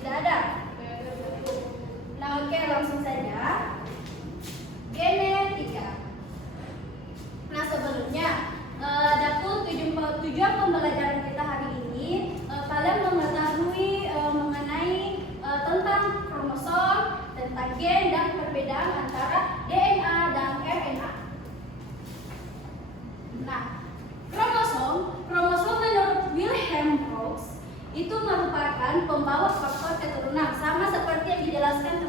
Tidak ada. Nah, oke, langsung saja. Genetika. Nah, sebelumnya adapun tujuan pembelajaran kita hari ini, kalian mengetahui mengenai tentang kromosom, tentang gen dan perbedaan antara DNA dan RNA. Nah, kromosom menurut Wilhelm Roux itu merupakan pembawa faktor keturunan, sama seperti yang dijelaskan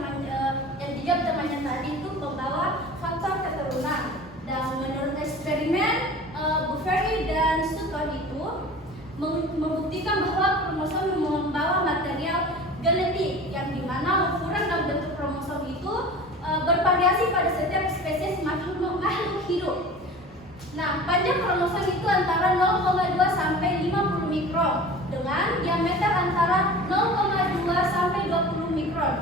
yang dijawab temannya tadi, itu pembawa faktor keturunan. Dan menurut eksperimen Buffery dan Sutton itu membuktikan bahwa kromosom membawa material genetik yang dimana ukuran dan bentuk kromosom itu bervariasi pada setiap spesies makhluk hidup. Nah, panjang kromosom itu antara 0,2 sampai 50 mikron dengan diameter antara 0,2 sampai 20 mikron.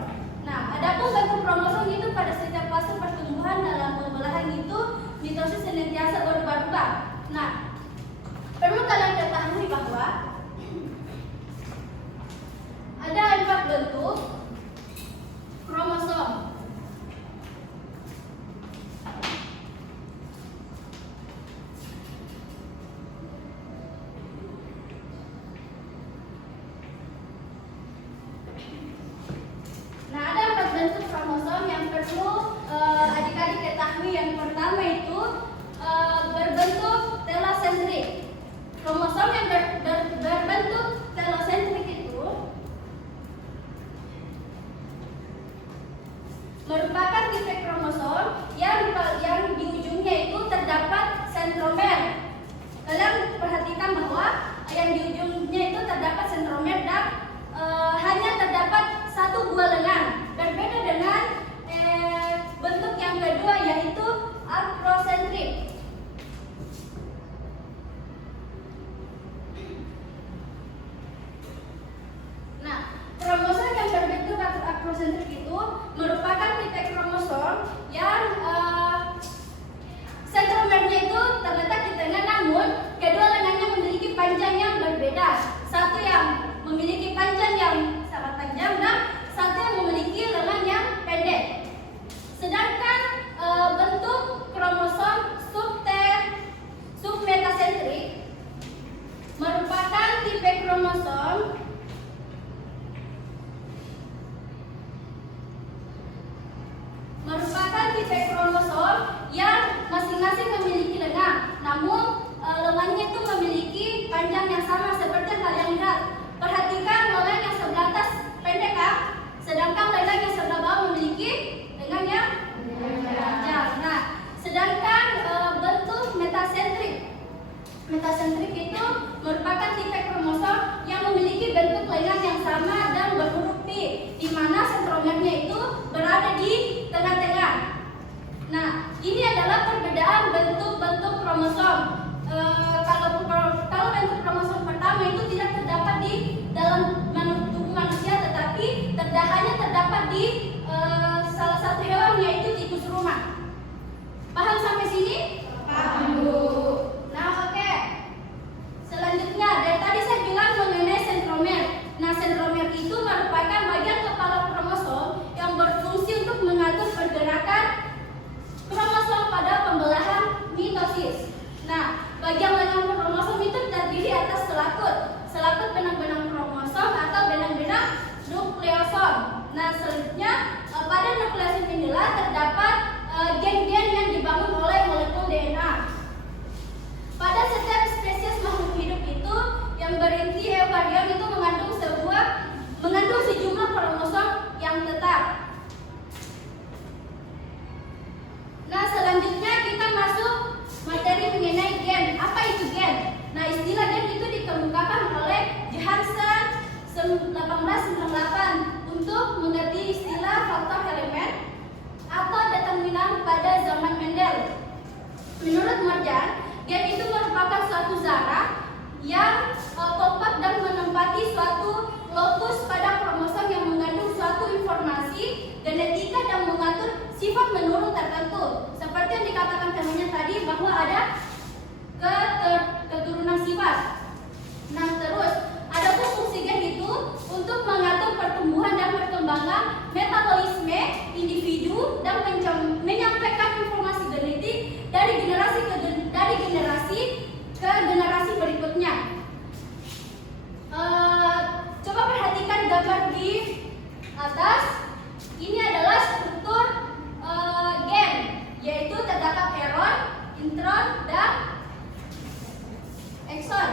Nah, adapun bentuk kromosom itu pada setiap fase pertumbuhan dalam pembelahan itu mitosis senantiasa berubah-ubah. Nah, perlu kalian ketahui bahwa ada 4 bentuk kromosom. Nah, ada 4 bentuk kromosom yang perlu adik-adik ketahui. Yang pertama itu berbentuk telosentrik. Kromosom yang berbentuk telosentrik itu merupakan tipe kromosom yang di ujungnya itu terdapat sentromer. Kalian perhatikan bahwa yang di ujungnya itu terdapat sentromer dan hanya terdapat satu buah lengan. Berbeda dengan bentuk yang kedua, yaitu akrosentrik. Nah, kromosom yang berbentuk akrosentrik itu merupakan tipe kromosom yang sentromernya itu terletak di tengah, namun kedua lengannya memiliki panjang yang berbeda. Satu yang memiliki panjang yang sangat panjang dan satu yang memiliki lengan yang pendek. Sedangkan bentuk kromosom submetasentrik merupakan tipe kromosom yang masing-masing memiliki lengan, namun lengannya itu memiliki panjang yang sama seperti yang kalian lihat. Perhatikan lengan yang sebelah atas pendek kan? Sedangkan lengan yang sebelah bawah memiliki lengan yang panjang. Nah, sedangkan bentuk metasentrik itu merupakan tipe kromosom yang memiliki bentuk lengan yang sama dan berhuruf P, di mana sentromernya itu berada di tengah-tengah. Nah, ini adalah perbedaan bentuk-bentuk kromosom. Kalau bentuk kromosom pertama itu tidak terdapat di dalam tubuh manusia, tetapi hanya terdapat di salah satu hewan, yaitu tikus rumah. Paham sampai sini? Paham, Bu. Nah, oke. Selanjutnya, dari tadi saya bilang mengenai sentromer. Nah, sentromer itu merupakan bagian kepala kromosom yang berfungsi untuk mengatur pergerakan kromosom pada pembelahan mitosis. Nah, bagian lengan kromosom itu terdiri atas selaput benang-benang kromosom atau benang-benang nukleosom. Nah, selanjutnya pada nukleosom inilah terdapat gen-gen yang dibangun oleh molekul DNA. Pada setiap spesies makhluk hidup itu yang berinti eukariot itu mengandung sejumlah kromosom yang tetap. Nah, selanjutnya kita masuk materi mengenai gen. Apa itu gen? Nah, istilah gen itu dikemukakan oleh Johansen 1898 untuk mengerti istilah faktor elemen atau determinan pada zaman Mendel. Menurut Morgan, gen itu merupakan suatu zarah yang kompak dan menempati suatu lokus pada kromosom yang mengandung suatu informasi genetika dan mengatur sifat menurut tertentu. Seperti yang dikatakan temannya tadi bahwa ada keturunan sifat. Nah, terus ada fungsi gen itu untuk mengatur pertumbuhan menyampaikan informasi genetik dari generasi ke generasi berikutnya. Coba perhatikan gambar di atas. Ini adalah struktur gen, yaitu terdapat intron, intron, dan exon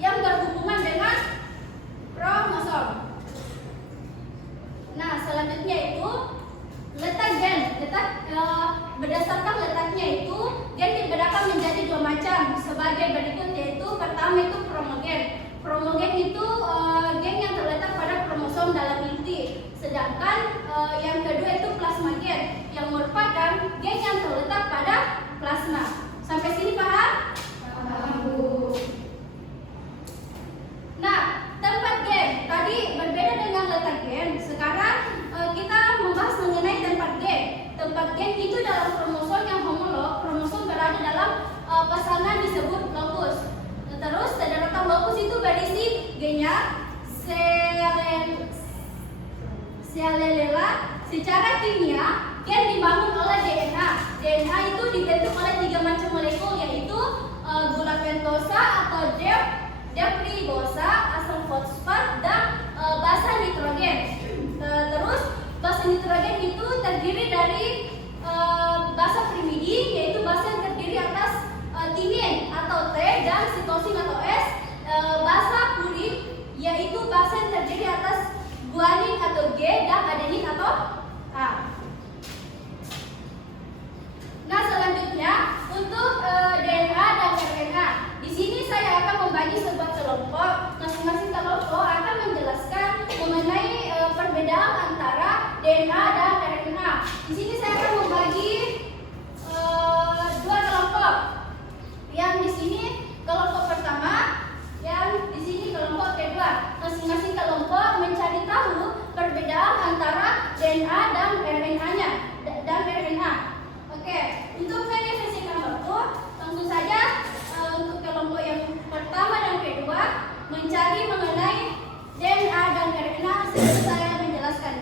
yang berhubungan dengan kromosom. Nah, selanjutnya itu letak gen. Berdasarkan letaknya itu gen dibedakan menjadi dua macam sebagai berikut, yaitu pertama itu kromogen. Kromogen itu gen yang terletak pada kromosom dalam inti, sedangkan yang kedua itu plasma gen yang merupakan gen yang terletak pada plasma. Sampai sini paham? Paham, Bu. Nah, tempat gen tadi berbeda dengan letak gen. Sekarang kita membahas mengenai tempat gen. Tempat gen itu dalam kromosom yang homolog, kromosom berada dalam pasangan disebut lokus. Terus daratan lokus itu berisi gennya selelela. Secara kimia, gen dibangun oleh DNA. DNA itu dibentuk oleh 3 macam molekul, yaitu gula pentosa atau depribosa, asam fosfat, dan basa nitrogen. Terus basa nitrogen itu terdiri dari basa pirimidin, yaitu basa yang terdiri atas timin atau T, dan sitosin atau S. Basa purin, yaitu basa yang terdiri atas guanin atau G, dan adenin atau A. Nah, selanjutnya untuk DNA dan RNA. Di sini saya akan membagi sebuah kelompok. Masing-masing kelompok akan menjelaskan mengenai perbedaan antara DNA dan RNA. Di sini saya akan membagi dua kelompok. Yang di sini kelompok pertama, yang di sini kelompok kedua. Masing-masing kelompok mencari tahu perbedaan antara DNA dan RNA-nya dan RNA. Oke, untuk verifikasi waktu, langsung saja untuk kelompok yang pertama dan kedua mencari mengenai DNA dan RNA sebelum saya menjelaskan.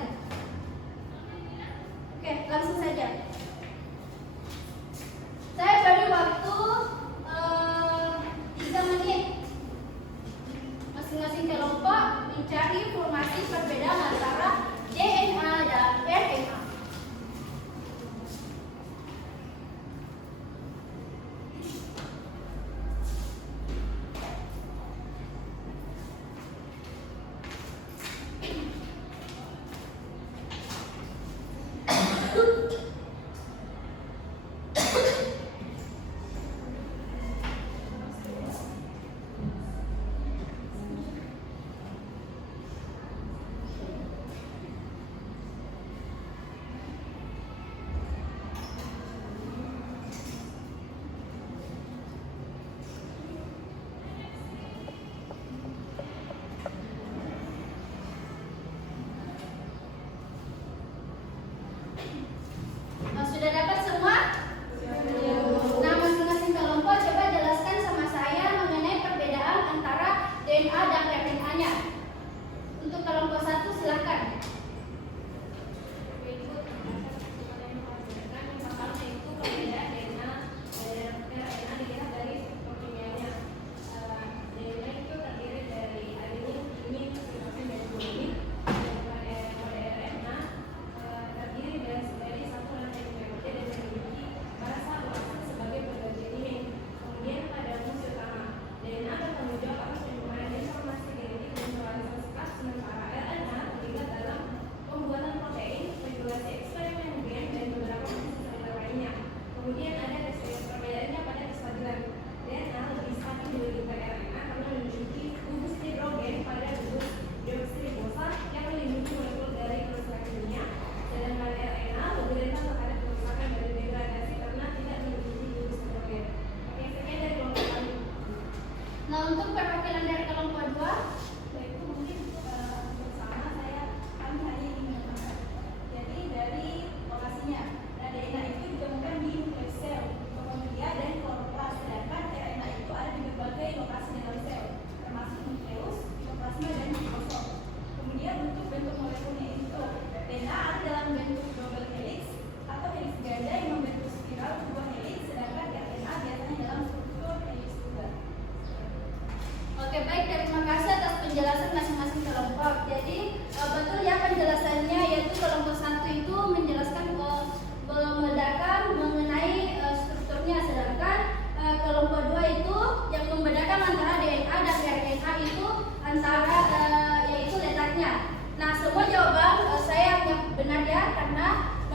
Oke, langsung saja. Saya beri waktu 3 menit. Masing-masing kelompok mencari informasi perbedaan antara DNA dan RNA.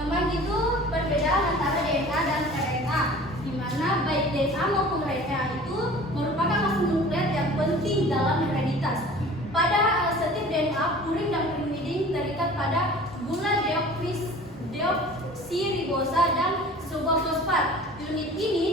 Memang itu perbedaan antara DNA dan RNA, di mana baik DNA maupun RNA itu merupakan massa nukleat yang penting dalam hereditas. Pada setiap DNA, purin dan pyrimidin terikat pada gula deoksiribosa dan sebuah fosfat. Unit ini